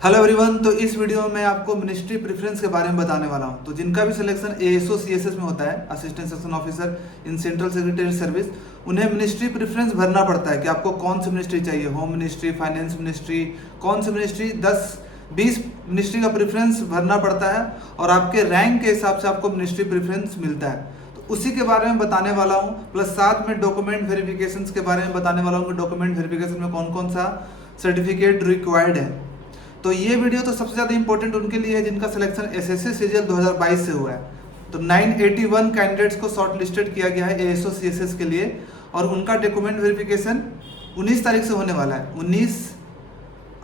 Hello everyone. तो इस video में मैं आपको मिनिस्ट्री प्रेफरेंस के बारे में बताने वाला हूं। तो जिनका भी सिलेक्शन एएसओ सीएसएस में होता है, assistant section officer in central secretary service, उन्हें मिनिस्ट्री प्रेफरेंस भरना पड़ता है कि आपको कौन सी मिनिस्ट्री चाहिए, होम मिनिस्ट्री, फाइनेंस मिनिस्ट्री, कौन सी मिनिस्ट्री, 10-20 मिनिस्ट्री का प्रेफरेंस भरना पड़ता है और आपके रैंक के हिसाब से आपको मिनिस्ट्री प्रेफरेंस मिलता है। तो उसी के बारे में बताने वाला हूँ, प्लस साथ में डॉक्यूमेंट वेरिफिकेशन के बारे में बताने वाला हूँ कि डॉक्यूमेंट वेरिफिकेशन में कौन कौन सा सर्टिफिकेट रिक्वायर्ड है। तो ये वीडियो तो सबसे ज़्यादा इंपॉर्टेंट उनके लिए है जिनका सिलेक्शन एसएससी सीजीएल 2022 से हुआ है। तो 981 कैंडिडेट्स को शॉर्ट लिस्टेड किया गया है एएसओ सीएसएस के लिए और उनका डॉक्यूमेंट वेरिफिकेशन 19 तारीख से होने वाला है। 19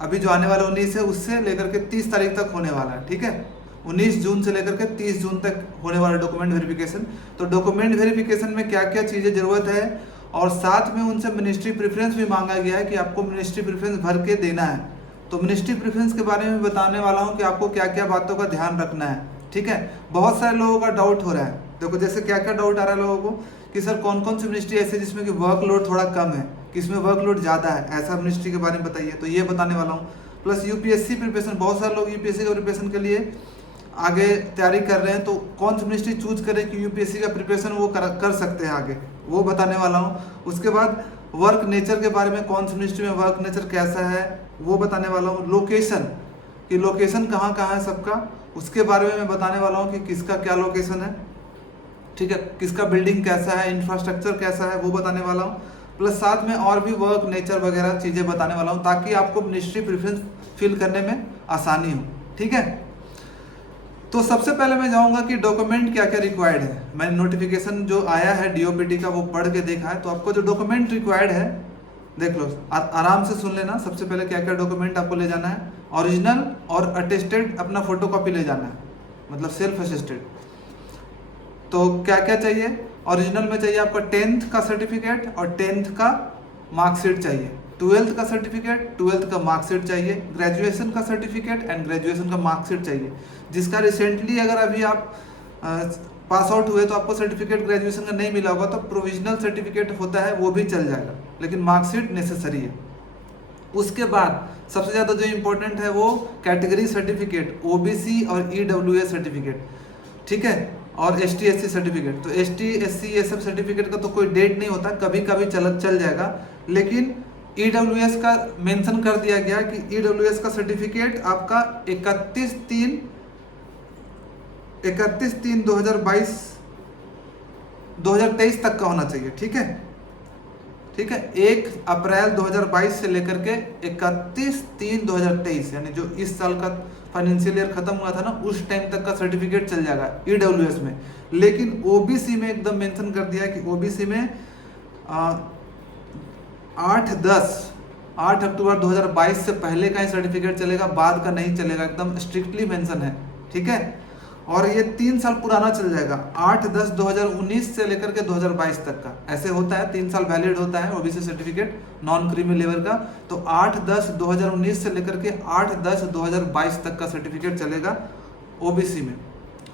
अभी जो आने वाला 19 है उससे लेकर के 30 तारीख तक होने वाला है। ठीक है, 19 जून से लेकर के 30 जून तक होने वाला डॉक्यूमेंट वेरिफिकेशन। तो डॉक्यूमेंट वेरिफिकेशन में क्या क्या चीज़ें ज़रूरत है और साथ में उनसे मिनिस्ट्री प्रेफरेंस भी मांगा गया है कि आपको मिनिस्ट्री प्रेफरेंस भर के देना है। तो मिनिस्ट्री प्रेफरेंस के बारे में बताने वाला हूं कि आपको क्या क्या बातों का ध्यान रखना है। ठीक है, बहुत सारे लोगों का डाउट हो रहा है। देखो जैसे क्या क्या डाउट आ रहा है लोगों को कि सर कौन कौन सी मिनिस्ट्री ऐसी जिसमें कि वर्कलोड थोड़ा कम है, किसमें वर्कलोड ज़्यादा है, ऐसा मिनिस्ट्री के बारे में बताइए। तो ये बताने वाला हूँ। प्लस यूपीएससी प्रिपरेशन, बहुत सारे लोग यूपीएससी के प्रिपरेशन के लिए आगे तैयारी कर रहे हैं, तो कौन सी मिनिस्ट्री चूज करें कि यूपीएससी का प्रिपरेशन वो कर सकते हैं आगे, वो बताने वाला हूँ। उसके बाद वर्क नेचर के बारे में, कौन सी मिनिस्ट्री में वर्क नेचर कैसा है वो बताने वाला हूँ। लोकेशन कि लोकेशन कहाँ कहाँ है सबका, उसके बारे में मैं बताने वाला हूँ कि किसका क्या लोकेशन है। ठीक है, किसका बिल्डिंग कैसा है, इंफ्रास्ट्रक्चर कैसा है वो बताने वाला हूँ। प्लस साथ में और भी वर्क नेचर वगैरह चीज़ें बताने वाला हूँ ताकि आपको मिनिस्ट्री प्रेफरेंस फिल करने में आसानी हो। ठीक है, तो सबसे पहले मैं जाऊंगा कि डॉक्यूमेंट क्या क्या रिक्वायर्ड है। मैंने नोटिफिकेशन जो आया है डीओपीटी का वो पढ़ के देखा है। तो आपको जो डॉक्यूमेंट रिक्वायर्ड है देख लो, आराम से सुन लेना। सबसे पहले क्या क्या डॉक्यूमेंट आपको ले जाना है, ओरिजिनल और अटेस्टेड अपना फोटोकॉपी ले जाना है, मतलब सेल्फ अटेस्टेड। तो क्या क्या चाहिए, ओरिजिनल में चाहिए आपका 10th का सर्टिफिकेट और 10th का मार्कशीट चाहिए, 12th का सर्टिफिकेट, 12th का मार्कशीट चाहिए, ग्रेजुएशन का सर्टिफिकेट एंड ग्रेजुएशन का मार्कशीट चाहिए। जिसका रिसेंटली अगर अभी आप पास आउट हुए तो आपको सर्टिफिकेट ग्रेजुएशन का नहीं मिला होगा तो प्रोविजनल सर्टिफिकेट होता है वो भी चल जाएगा, लेकिन मार्कशीट नेसेसरी है। उसके बाद सबसे ज़्यादा जो इम्पोर्टेंट है वो कैटेगरी सर्टिफिकेट, ओबीसी और ईडब्ल्यूएस सर्टिफिकेट। ठीक है, और एसटी एससी सर्टिफिकेट। तो एसटी एससी ये सब सर्टिफिकेट का तो कोई डेट नहीं होता, कभी कभी चल जाएगा। लेकिन ईडब्ल्यूएस का मेंशन कर दिया गया कि ईडब्ल्यूएस का सर्टिफिकेट आपका 31/3/2023 तक का होना चाहिए। ठीक है, ठीक है, 1 अप्रैल 2022 से लेकर के 31/3/2023 यानी जो इस साल का फाइनेंशियल ईयर खत्म हुआ था ना, उस टाइम तक का सर्टिफिकेट चल जाएगा ईडब्ल्यूएस में। लेकिन ओबीसी में एकदम मेंशन कर दिया है कि ओबीसी में 8 अक्टूबर 2022 से पहले का ही सर्टिफिकेट चलेगा, बाद का नहीं चलेगा, एकदम स्ट्रिक्टली मेंशन है। ठीक है, और ये 3 साल पुराना चल जाएगा, 8/10/2019 से लेकर के 2022 तक का ऐसे होता है, 3 साल वैलिड होता है OBC certificate non creamy level का। तो 8/10/2019 से लेकर के 8/10/2022 तक का सर्टिफिकेट चलेगा ओबीसी में।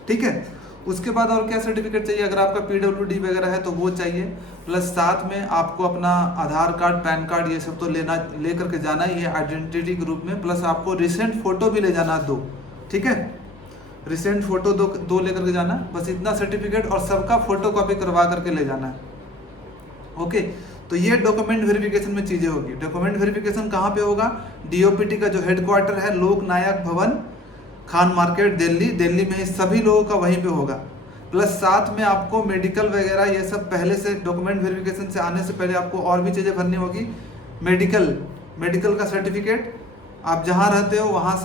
ठीक है, उसके बाद और क्या सर्टिफिकेट चाहिए, अगर आपका पीडब्ल्यूडी वगैरह है तो वो चाहिए। प्लस साथ में आपको अपना आधार कार्ड, पैन कार्ड ये सब तो ले करके जाना ही है आइडेंटिटी के रूप में। प्लस आपको रिसेंट फोटो भी ले जाना 2। ठीक है, रिसेंट फोटो दो लेकर के जाना, बस इतना सर्टिफिकेट, और सबका फोटो कॉपी करवा करके ले जाना है। ओके, तो ये डॉक्यूमेंट वेरिफिकेशन में चीजें होगी। डॉक्यूमेंट वेरिफिकेशन कहाँ पे होगा, डीओपीटी का जो हेडक्वार्टर है लोक नायक भवन, खान मार्केट, दिल्ली में सभी लोगों का वहीं पे होगा। प्लस साथ में आपको मेडिकल वगैरह ये सब पहले से डॉक्यूमेंट वेरिफिकेशन से आने से पहले आपको और भी चीज़ें भरनी होगी। मेडिकल का सर्टिफिकेट, आप जहाँ रहते हो वहाँ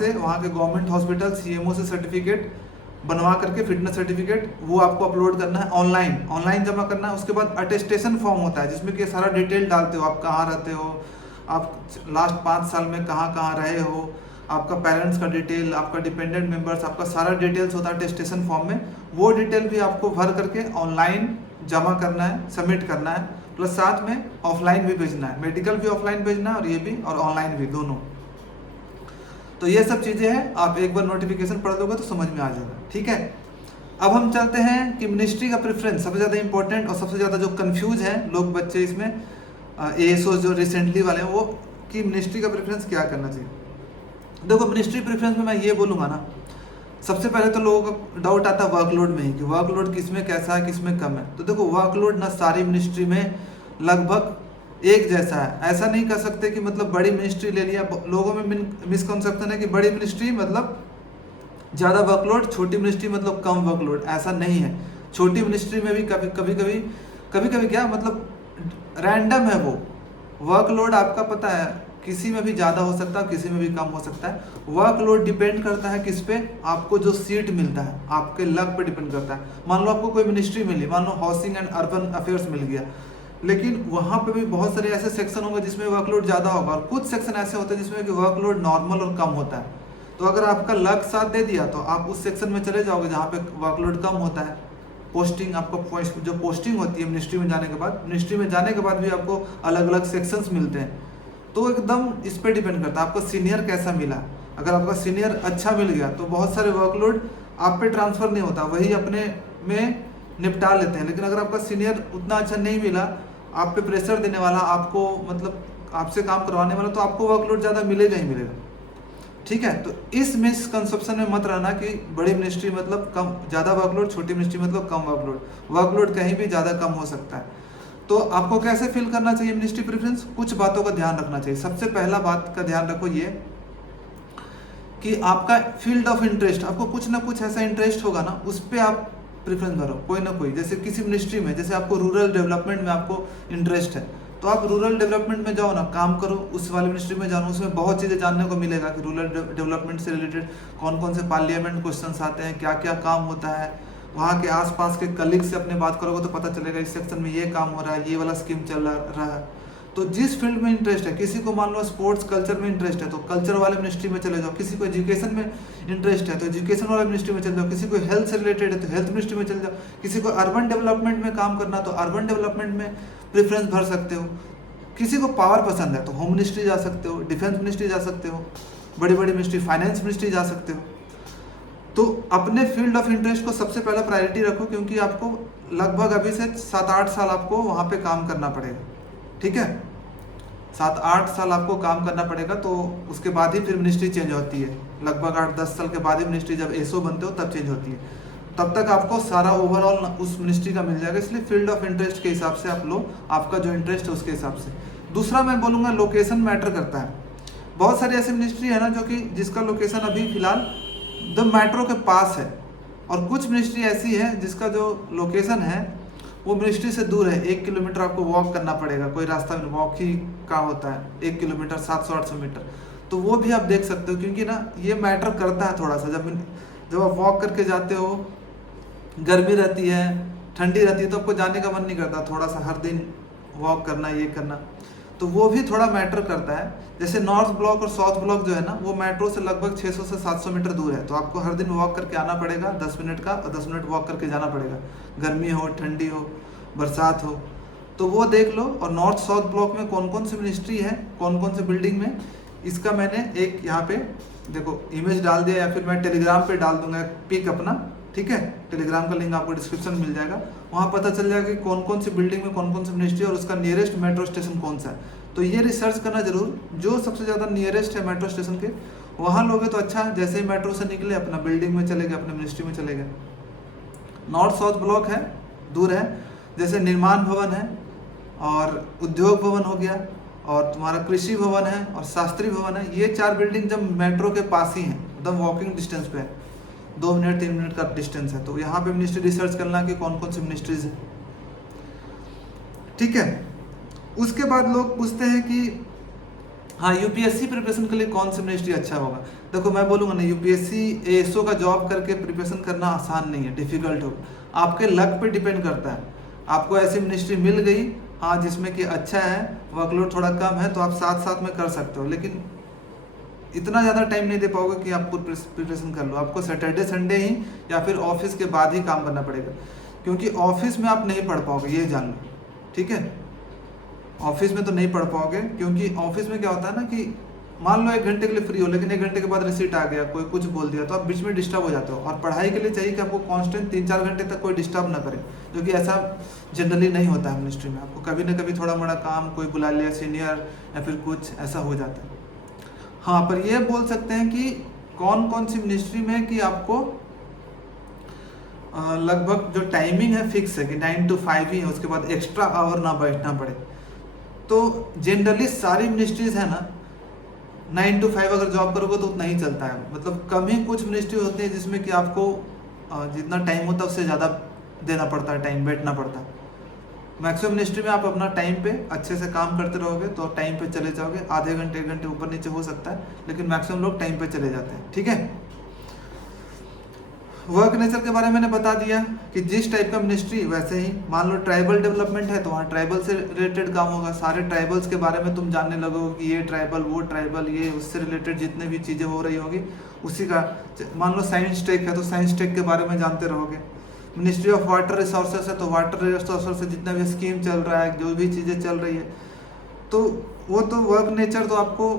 के गवर्नमेंट हॉस्पिटल सीएमओ से सर्टिफिकेट बनवा करके, फिटनेस सर्टिफिकेट वो आपको अपलोड करना है, ऑनलाइन जमा करना है। उसके बाद अटेस्टेशन फॉर्म होता है जिसमें कि सारा डिटेल डालते हो, आप कहाँ रहते हो, आप लास्ट 5 साल में कहाँ कहाँ रहे हो, आपका पेरेंट्स का डिटेल, आपका डिपेंडेंट मेंबर्स, आपका सारा डिटेल्स होता है अटेस्टेशन फॉर्म में। वो डिटेल भी आपको भर करके ऑनलाइन जमा करना है, सबमिट करना है। प्लस साथ में ऑफलाइन भी भेजना है, मेडिकल भी ऑफलाइन भेजना है और ये भी, और ऑनलाइन भी, दोनों। तो ये सब चीज़ें हैं, आप एक बार नोटिफिकेशन पढ़ लोगे तो समझ में आ जाएगा। ठीक है, अब हम चलते हैं कि मिनिस्ट्री का प्रेफरेंस सबसे ज़्यादा इंपॉर्टेंट और सबसे ज़्यादा जो कंफ्यूज है लोग बच्चे इसमें, एएसओ जो रिसेंटली वाले हैं वो, कि मिनिस्ट्री का प्रेफरेंस क्या करना चाहिए। देखो मिनिस्ट्री प्रेफरेंस में मैं ये बोलूँगा ना, सबसे पहले तो लोगों का डाउट आता है वर्कलोड में ही कि वर्कलोड किस में कैसा है, किस में कम है। तो देखो वर्कलोड ना सारी मिनिस्ट्री में लगभग एक जैसा है। ऐसा नहीं कर सकते कि मतलब बड़ी मिनिस्ट्री ले लिया, लोगों में मिसकंसेप्शन है कि बड़ी मिनिस्ट्री मतलब ज़्यादा वर्कलोड, छोटी मिनिस्ट्री मतलब कम वर्कलोड। ऐसा नहीं है। छोटी मिनिस्ट्री में भी कभी कभी क्या मतलब रैंडम है वो वर्कलोड। आपका पता है किसी में भी ज़्यादा हो सकता है, किसी में भी कम हो सकता है। वर्कलोड डिपेंड करता है किस पे, आपको जो सीट मिलता है आपके लक पे डिपेंड करता है। मान लो आपको कोई मिनिस्ट्री मिली, मान लो हाउसिंग एंड अर्बन अफेयर्स मिल गया, लेकिन वहाँ पे भी बहुत सारे ऐसे सेक्शन होंगे जिसमें वर्कलोड ज़्यादा होगा, और कुछ सेक्शन ऐसे होते हैं जिसमें कि वर्कलोड नॉर्मल और कम होता है। तो अगर आपका लक साथ दे दिया तो आप उस सेक्शन में चले जाओगे जहाँ पे वर्कलोड कम होता है। पोस्टिंग आपको जो पोस्टिंग होती है मिनिस्ट्री में जाने के बाद, मिनिस्ट्री में जाने के बाद भी आपको अलग अलग सेक्शंस मिलते हैं। तो एकदम इस पे डिपेंड करता है आपको सीनियर कैसा मिला। अगर आपका सीनियर अच्छा मिल गया तो बहुत सारे वर्कलोड आप पे ट्रांसफर नहीं होता, वही अपने में निपटा लेते हैं। लेकिन अगर आपका सीनियर उतना अच्छा नहीं मिला, आप पे प्रेशर देने वाला, आपको मतलब आपसे काम करवाने वाला, तो आपको वर्कलोड ज़्यादा मिलेगा ही मिलेगा। ठीक है, तो इस मिसकंसेप्शन में मत रहना कि बड़ी मिनिस्ट्री मतलब कम ज़्यादा वर्कलोड, छोटी मिनिस्ट्री मतलब कम वर्कलोड। वर्कलोड कहीं भी ज़्यादा कम हो सकता है। तो आपको कैसे फिल करना चाहिए मिनिस्ट्री प्रेफरेंस? कुछ बातों का ध्यान रखना चाहिए। सबसे पहला बात का ध्यान रखो ये कि आपका फील्ड ऑफ इंटरेस्ट, आपको कुछ ना कुछ ऐसा इंटरेस्ट होगा ना, उस पर आप प्रेफरेंस भरो कोई ना कोई। जैसे किसी मिनिस्ट्री में, जैसे आपको रूरल डेवलपमेंट में आपको इंटरेस्ट है, तो आप रूरल डेवलपमेंट में जाओ ना, काम करो उस वाली मिनिस्ट्री में जाओ। उसमें बहुत चीज़ें जानने को मिलेगा कि रूरल डेवलपमेंट से रिलेटेड कौन कौन से पार्लियामेंट क्वेश्चंस आते हैं, क्या क्या काम होता है। वहाँ के आसपास के कलीग से अपने बात करोगे तो पता चलेगा इस सेक्शन में ये काम हो रहा है, ये वाला स्कीम चल रहा है। तो जिस फील्ड में इंटरेस्ट है, किसी को मान लो स्पोर्ट्स कल्चर में इंटरेस्ट है तो कल्चर वाले मिनिस्ट्री में चले जाओ, किसी को एजुकेशन में इंटरेस्ट है तो एजुकेशन वाले मिनिस्ट्री में चले जाओ, किसी को हेल्थ से रिलेटेड है तो हेल्थ मिनिस्ट्री में चले जाओ, किसी को अर्बन डेवलपमेंट में काम करना तो अर्बन डेवलपमेंट में प्रेफरेंस भर सकते हो। किसी को पावर पसंद है तो होम मिनिस्ट्री जा सकते हो, डिफेंस मिनिस्ट्री जा सकते हो, बड़ी बड़ी मिनिस्ट्री फाइनेंस मिनिस्ट्री जा सकते हो। तो अपने फील्ड ऑफ इंटरेस्ट को सबसे पहला प्रायोरिटी रखो, क्योंकि आपको लगभग अभी से 7-8 साल आपको वहाँ पे काम करना पड़ेगा। ठीक है, 7-8 साल आपको काम करना पड़ेगा, तो उसके बाद ही फिर मिनिस्ट्री चेंज होती है। लगभग 8-10 साल के बाद ही मिनिस्ट्री जब एसओ बनते हो तब चेंज होती है। तब तक आपको सारा ओवरऑल उस मिनिस्ट्री का मिल जाएगा। इसलिए फील्ड ऑफ इंटरेस्ट के हिसाब से आप लो, आपका जो इंटरेस्ट है उसके हिसाब से। दूसरा मैं बोलूँगा लोकेशन मैटर करता है। बहुत सारी ऐसी मिनिस्ट्री है ना जो कि जिसका लोकेशन अभी फिलहाल द मेट्रो के पास है, और कुछ मिनिस्ट्री ऐसी है जिसका जो लोकेशन है वो मिनिस्ट्री से दूर है। 1 किलोमीटर आपको वॉक करना पड़ेगा, कोई रास्ता वॉक ही का होता है 1 किलोमीटर 700-800 मीटर। तो वो भी आप देख सकते हो, क्योंकि ना ये मैटर करता है थोड़ा सा। जब आप वॉक करके जाते हो, गर्मी रहती है, ठंडी रहती है, तो आपको जाने का मन नहीं करता थोड़ा सा हर दिन वॉक करना, ये करना, तो वो भी थोड़ा मैटर करता है। जैसे नॉर्थ ब्लॉक और साउथ ब्लॉक जो है ना, वो मेट्रो से लगभग 600 से 700 मीटर दूर है। तो आपको हर दिन वॉक करके आना पड़ेगा 10 मिनट का, और 10 मिनट वॉक करके जाना पड़ेगा, गर्मी हो, ठंडी हो, बरसात हो। तो वो देख लो। और नॉर्थ साउथ ब्लॉक में कौन कौन सी मिनिस्ट्री है, कौन कौन से बिल्डिंग में, इसका मैंने एक यहाँ पे देखो इमेज डाल दिया, या फिर मैं टेलीग्राम पे डाल दूंगा पिक अपना। ठीक है, टेलीग्राम का लिंक आपको डिस्क्रिप्शन में मिल जाएगा, वहाँ पता चल जाएगा कि कौन कौन सी बिल्डिंग में कौन कौन सी मिनिस्ट्री और उसका नियरेस्ट मेट्रो स्टेशन कौन सा है। तो ये रिसर्च करना जरूर, जो सबसे ज़्यादा नियरेस्ट है मेट्रो स्टेशन के वहाँ लोगे तो अच्छा। जैसे ही मेट्रो से निकले अपना बिल्डिंग में चले गए, अपने मिनिस्ट्री में चले गए। नॉर्थ साउथ ब्लॉक है, दूर है, जैसे निर्माण भवन है और उद्योग भवन हो गया, और तुम्हारा कृषि भवन है और शास्त्री भवन है। ये 4 बिल्डिंग जब मेट्रो के पास ही हैं, एकदम वॉकिंग डिस्टेंस पे है, 2 मिनट 3 मिनट का डिस्टेंस है। तो यहाँ पे मिनिस्ट्री रिसर्च करना कि कौन कौन सी मिनिस्ट्रीज है। ठीक है, उसके बाद लोग पूछते हैं कि हाँ यूपीएससी प्रिपरेशन के लिए कौन सी मिनिस्ट्री अच्छा होगा। देखो मैं बोलूँगा ना, यूपीएससी एएसओ का जॉब करके प्रिपरेशन करना आसान नहीं है, डिफिकल्ट होगा। आपके लक पे डिपेंड करता है। आपको ऐसी मिनिस्ट्री मिल गई हाँ जिसमें कि अच्छा है, वर्कलोड थोड़ा कम है, तो आप साथ साथ में कर सकते हो, लेकिन इतना ज़्यादा टाइम नहीं दे पाओगे कि आप प्रिपरेशन कर लो। आपको सैटरडे संडे ही या फिर ऑफिस के बाद ही काम करना पड़ेगा, क्योंकि ऑफिस में आप नहीं पढ़ पाओगे, ये जान लो। ठीक है, ऑफिस में तो नहीं पढ़ पाओगे, क्योंकि ऑफिस में क्या होता है ना कि मान लो 1 घंटे के लिए फ्री हो, लेकिन 1 घंटे के बाद रिसीट आ गया, कोई कुछ बोल दिया, तो आप बीच में डिस्टर्ब हो जाते हो। और पढ़ाई के लिए चाहिए कि आपको कांस्टेंट 3-4 घंटे तक कोई डिस्टर्ब ना करे, जो कि ऐसा जनरली नहीं होता है मिनिस्ट्री में। आपको कभी ना कभी थोड़ा मोड़ा काम कोई बुला लिया, सीनियर या फिर कुछ ऐसा हो जाता है। हाँ, पर ये बोल सकते हैं कि कौन कौन सी मिनिस्ट्री में कि आपको लगभग जो टाइमिंग है फिक्स है कि 9 to 5 ही है, उसके बाद एक्स्ट्रा आवर ना बैठना पड़े। तो जनरली सारी मिनिस्ट्रीज है ना 9 to 5 अगर जॉब करोगे तो उतना ही चलता है, मतलब कम ही कुछ मिनिस्ट्री होती है जिसमें कि आपको जितना टाइम होता है उससे ज़्यादा देना पड़ता है, टाइम बैठना पड़ता है। मैक्सिमम मिनिस्ट्री में आप अपना टाइम पे अच्छे से काम करते रहोगे तो टाइम पे चले जाओगे, आधे घंटे 1 घंटे ऊपर नीचे हो सकता है, लेकिन मैक्सिमम लोग टाइम पे चले जाते हैं। ठीक है, वर्क नेचर के बारे में मैंने बता दिया कि जिस टाइप का मिनिस्ट्री वैसे ही, मान लो ट्राइबल डेवलपमेंट है तो वहाँ ट्राइबल से रिलेटेड काम होगा, सारे ट्राइबल्स के बारे में तुम जानने लगोगे कि ये ट्राइबल वो ट्राइबल, ये उससे रिलेटेड जितने भी चीज़ें हो रही होगी उसी का। मान लो साइंस टेक है तो साइंस टेक के बारे में जानते रहोगे। मिनिस्ट्री ऑफ वाटर रिसोर्सेस है तो वाटर रिसोर्सेस से जितना भी स्कीम चल रहा है, जो भी चीज़ें चल रही है, तो वो तो वर्क नेचर तो आपको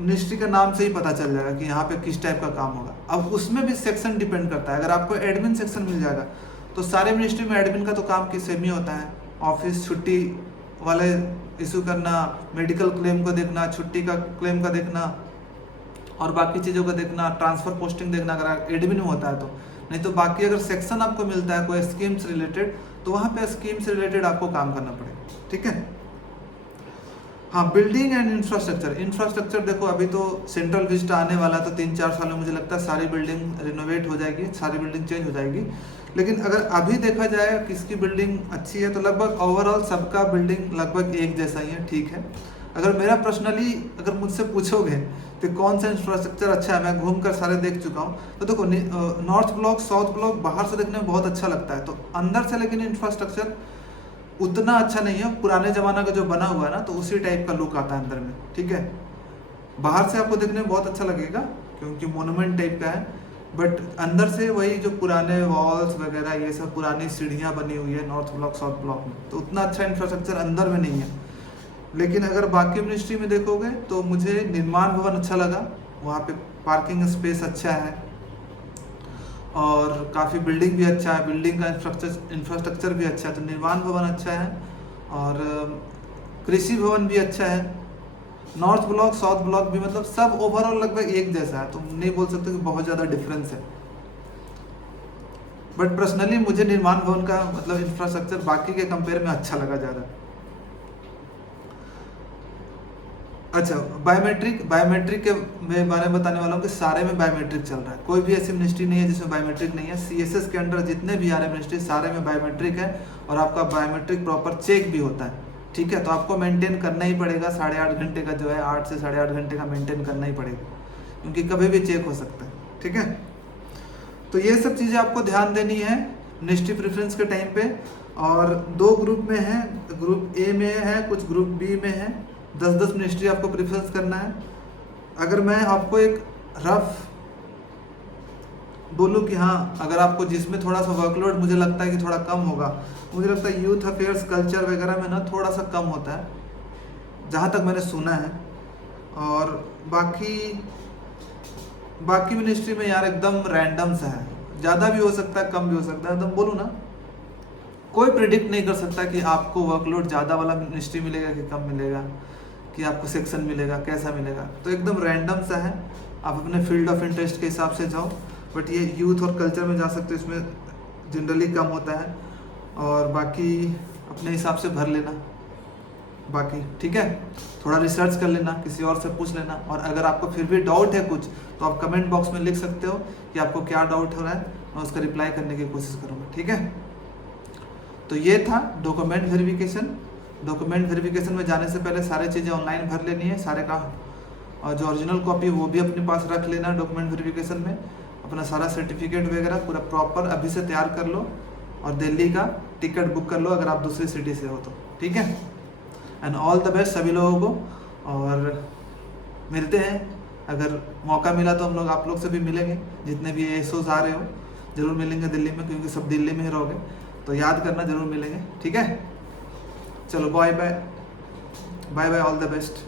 मिनिस्ट्री का नाम से ही पता चल जाएगा कि यहाँ पे किस टाइप का काम होगा। अब उसमें भी सेक्शन डिपेंड करता है, अगर आपको एडमिन सेक्शन मिल जाएगा तो सारे मिनिस्ट्री में एडमिन का तो काम की सेम ही होता है, ऑफिस छुट्टी वाले इशू करना, मेडिकल क्लेम को देखना, छुट्टी का क्लेम का देखना और बाकी चीज़ों का देखना, ट्रांसफर पोस्टिंग देखना अगर एडमिन में होता है तो। नहीं तो बाकी अगर सेक्शन आपको मिलता है कोई स्कीम से रिलेटेड तो वहाँ पे स्कीम से रिलेटेड आपको काम करना पड़ेगा। ठीक है, हाँ, बिल्डिंग एंड इंफ्रास्ट्रक्चर देखो अभी तो सेंट्रल विजिट आने वाला तो 3-4 साल में मुझे लगता है सारी बिल्डिंग रिनोवेट हो जाएगी, सारी बिल्डिंग चेंज हो जाएगी। लेकिन अगर अभी देखा जाए किसकी बिल्डिंग अच्छी है तो लगभग ओवरऑल सबका बिल्डिंग लगभग एक जैसा ही है। ठीक है, अगर मेरा पर्सनली अगर मुझसे पूछोगे तो कौन सा इंफ्रास्ट्रक्चर अच्छा है, मैं घूम कर सारे देख चुका हूँ, तो देखो नॉर्थ ब्लॉक साउथ ब्लॉक बाहर से देखने में बहुत अच्छा लगता है, तो अंदर से लेकिन इंफ्रास्ट्रक्चर उतना अच्छा नहीं है। पुराने ज़माना का जो बना हुआ है ना तो उसी टाइप का लुक आता है अंदर में। ठीक है, बाहर से आपको देखने में बहुत अच्छा लगेगा क्योंकि मोनूमेंट टाइप का है, बट अंदर से वही जो पुराने वॉल्स वगैरह ये सब पुरानी सीढ़ियाँ बनी हुई है नॉर्थ ब्लॉक साउथ ब्लॉक में, तो उतना अच्छा इंफ्रास्ट्रक्चर अंदर में नहीं है। लेकिन अगर बाकी मिनिस्ट्री में देखोगे तो मुझे निर्माण भवन अच्छा लगा, वहाँ पे पार्किंग स्पेस अच्छा है और काफ़ी बिल्डिंग भी अच्छा है, बिल्डिंग का इंफ्रास्ट्रक्चर भी अच्छा है, तो निर्माण भवन अच्छा है और कृषि भवन भी अच्छा है। नॉर्थ ब्लॉक साउथ ब्लॉक भी मतलब सब ओवरऑल लगभग एक जैसा है, तो नहीं बोल सकते कि बहुत ज़्यादा डिफरेंस है। बट पर्सनली मुझे निर्माण भवन का मतलब इंफ्रास्ट्रक्चर बाकी के कंपेयर में अच्छा लगा ज़्यादा। अच्छा, बायोमेट्रिक के मैं बारे में बताने वाला हूँ कि सारे में बायोमेट्रिक चल रहा है, कोई भी ऐसी मिनिस्ट्री नहीं है जिसमें बायोमेट्रिक नहीं है। सीएसएस के अंडर जितने भी आ रहे मिनिस्ट्री सारे में बायोमेट्रिक है और आपका बायोमेट्रिक प्रॉपर चेक भी होता है। ठीक है, तो आपको मेंटेन करना ही पड़ेगा, 8.5 घंटे का जो है 8 से 8.5 घंटे का मेंटेन करना ही पड़ेगा क्योंकि कभी भी चेक हो सकता है। ठीक है, तो ये सब चीज़ें आपको ध्यान देनी है मिनिस्ट्री प्रेफरेंस के टाइम पे। और 2 ग्रुप में है, ग्रुप ए में है, कुछ ग्रुप बी में है, 10-10 मिनिस्ट्री आपको प्रेफरेंस करना है। अगर मैं आपको एक रफ बोलूँ कि हाँ, अगर आपको जिसमें थोड़ा सा वर्कलोड मुझे लगता है कि थोड़ा कम होगा, मुझे लगता है यूथ अफेयर्स कल्चर वगैरह में ना थोड़ा सा कम होता है जहाँ तक मैंने सुना है। और बाकी मिनिस्ट्री में यार एकदम रैंडम सा है, ज़्यादा भी हो सकता है कम भी हो सकता है। एकदम बोलूँ ना, कोई प्रिडिक्ट नहीं कर सकता कि आपको वर्कलोड ज़्यादा वाला मिनिस्ट्री मिलेगा कि कम मिलेगा, कि आपको सेक्शन मिलेगा कैसा मिलेगा, तो एकदम रैंडम सा है। आप अपने फील्ड ऑफ इंटरेस्ट के हिसाब से जाओ, बट ये यूथ और कल्चर में जा सकते हो, इसमें जनरली कम होता है और बाकी अपने हिसाब से भर लेना बाकी। ठीक है, थोड़ा रिसर्च कर लेना, किसी और से पूछ लेना, और अगर आपको फिर भी डाउट है कुछ तो आप कमेंट बॉक्स में लिख सकते हो कि आपको क्या डाउट हो रहा है, मैं उसका रिप्लाई करने की कोशिश करूँगा। ठीक है, तो ये था डॉक्यूमेंट वेरिफिकेशन। डॉक्यूमेंट वेरिफिकेशन में जाने से पहले सारी चीज़ें ऑनलाइन भर लेनी है, सारे का, और जो ओरिजिनल कॉपी वो भी अपने पास रख लेना। डॉक्यूमेंट वेरिफिकेशन में अपना सारा सर्टिफिकेट वगैरह पूरा प्रॉपर अभी से तैयार कर लो और दिल्ली का टिकट बुक कर लो अगर आप दूसरी सिटी से हो तो। ठीक है, एंड ऑल द बेस्ट सभी लोगों को, और मिलते हैं। अगर मौका मिला तो हम लोग आप लोग से भी मिलेंगे, जितने भी एएसओस आ रहे हो जरूर मिलेंगे दिल्ली में, क्योंकि सब दिल्ली में ही रहोगे, तो याद करना जरूर मिलेंगे। ठीक है, चलो bye bye, bye bye, all the best.